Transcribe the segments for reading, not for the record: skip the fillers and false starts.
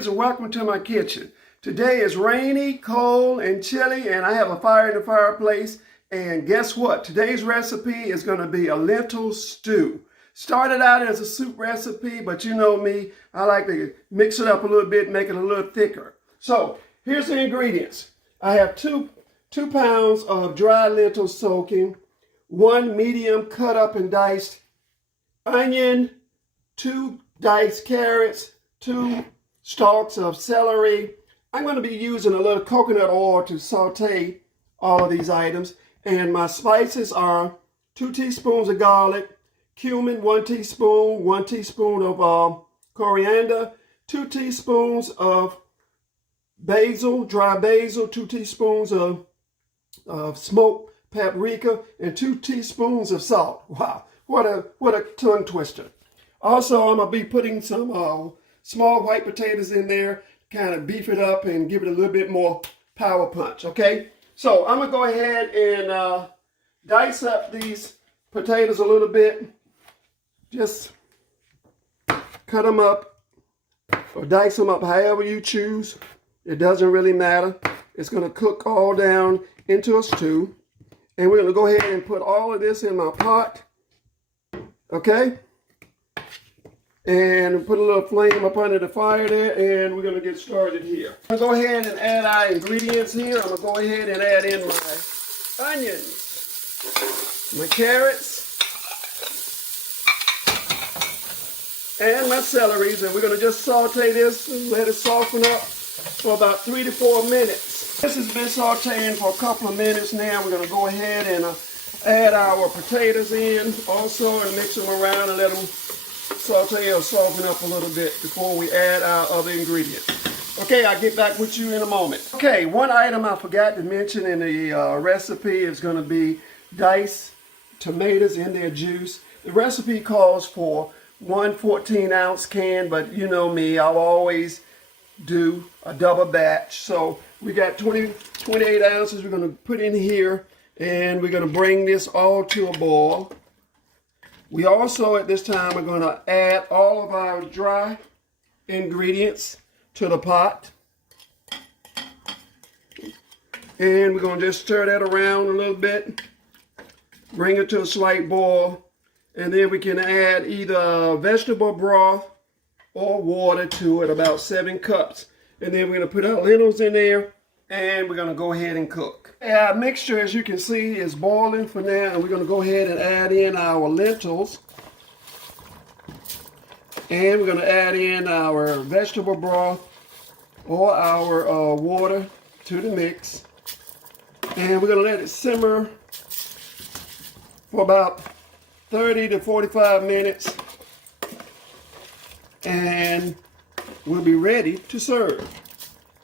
greetings and welcome to my kitchen. Today is rainy, cold, and chilly, and I have a fire in the fireplace. And guess what? Today's recipe is going to be a lentil stew. Started out as a soup recipe, but you know me, I like to mix it up a little bit, make it a little thicker. So here's the ingredients. I have two pounds of dry lentils soaking, 1 medium cut up and diced onion, 2 diced carrots, 2 stalks of celery. I'm going to be using a little coconut oil to saute all of these items. And my spices are 2 teaspoons of garlic, cumin, 1 teaspoon, 1 teaspoon of coriander, 2 teaspoons of basil, dry basil, 2 teaspoons of smoked paprika, and 2 teaspoons of salt. Wow, what a tongue twister. Also, I'm going to be putting some small white potatoes in there, kind of beef it up and give it a little bit more power punch, okay? So I'm going to go ahead and dice up these potatoes a little bit. Just cut them up or dice them up however you choose. It doesn't really matter. It's going to cook all down into a stew. And we're going to go ahead and put all of this in my pot, okay? And put a little flame up under the fire there, and we're going to get started here. I'm going to go ahead and add our ingredients here. I'm going to go ahead and add in my onions, my carrots, and my celeries, and we're going to just saute this and let it soften up for about 3 to 4 minutes. This has been sauteing for a couple of minutes now. We're going to go ahead and add our potatoes in also and mix them around and let them saute or soften up a little bit before we add our other ingredients. Okay, I'll get back with you in a moment. Okay, one item I forgot to mention in the recipe is going to be diced tomatoes in their juice. The recipe calls for 1 14-ounce can, but you know me, I'll always do a double batch. So we got 28 ounces we're going to put in here, and we're going to bring this all to a boil. We also, at this time, are going to add all of our dry ingredients to the pot. And we're going to just stir that around a little bit, bring it to a slight boil, and then we can add either vegetable broth or water to it, about 7 cups. And then we're going to put our lentils in there, and we're going to go ahead and cook. Our mixture, as you can see, is boiling for now, and we're going to go ahead and add in our lentils. And we're going to add in our vegetable broth or our water to the mix. And we're going to let it simmer for about 30 to 45 minutes. And we'll be ready to serve.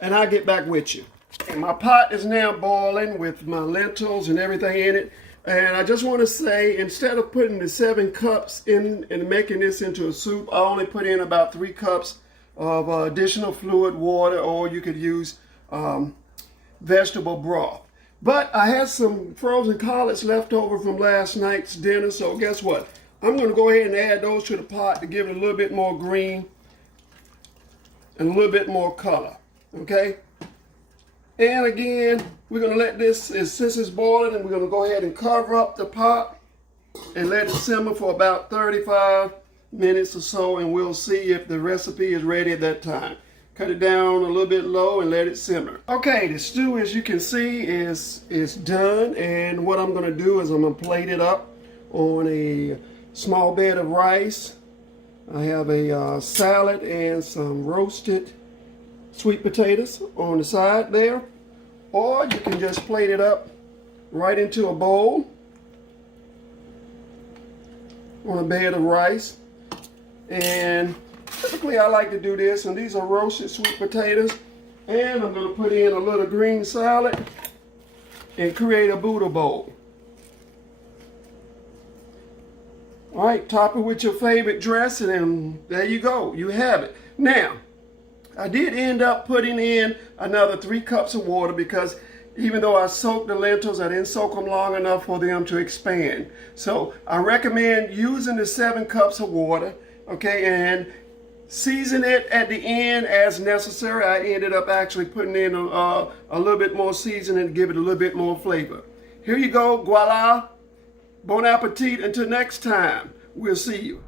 And I'll get back with you. And my pot is now boiling with my lentils and everything in it. And I just want to say, instead of putting the 7 cups in and making this into a soup, I only put in about 3 cups of additional fluid water, or you could use vegetable broth. But I had some frozen collards left over from last night's dinner, so guess what? I'm going to go ahead and add those to the pot to give it a little bit more green and a little bit more color, okay? And again, we're going to let this, since it's boiling, and we're going to go ahead and cover up the pot and let it simmer for about 35 minutes or so, and we'll see if the recipe is ready at that time. Cut it down a little bit low and let it simmer. Okay, the stew, as you can see, is done, and what I'm going to do is I'm going to plate it up on a small bed of rice. I have a salad and some roasted sweet potatoes on the side there, or you can just plate it up right into a bowl on a bed of rice. And typically I like to do this, and these are roasted sweet potatoes, and I'm going to put in a little green salad and create a Buddha bowl. All right, top it with your favorite dressing, and there you go, you have it. Now, I did end up putting in another 3 cups of water because even though I soaked the lentils, I didn't soak them long enough for them to expand. So I recommend using the 7 cups of water, okay, and Season it at the end as necessary. I ended up actually putting in a little bit more seasoning to give it a little bit more flavor. Here you go, voila. Bon appetit. Until next time, we'll see you.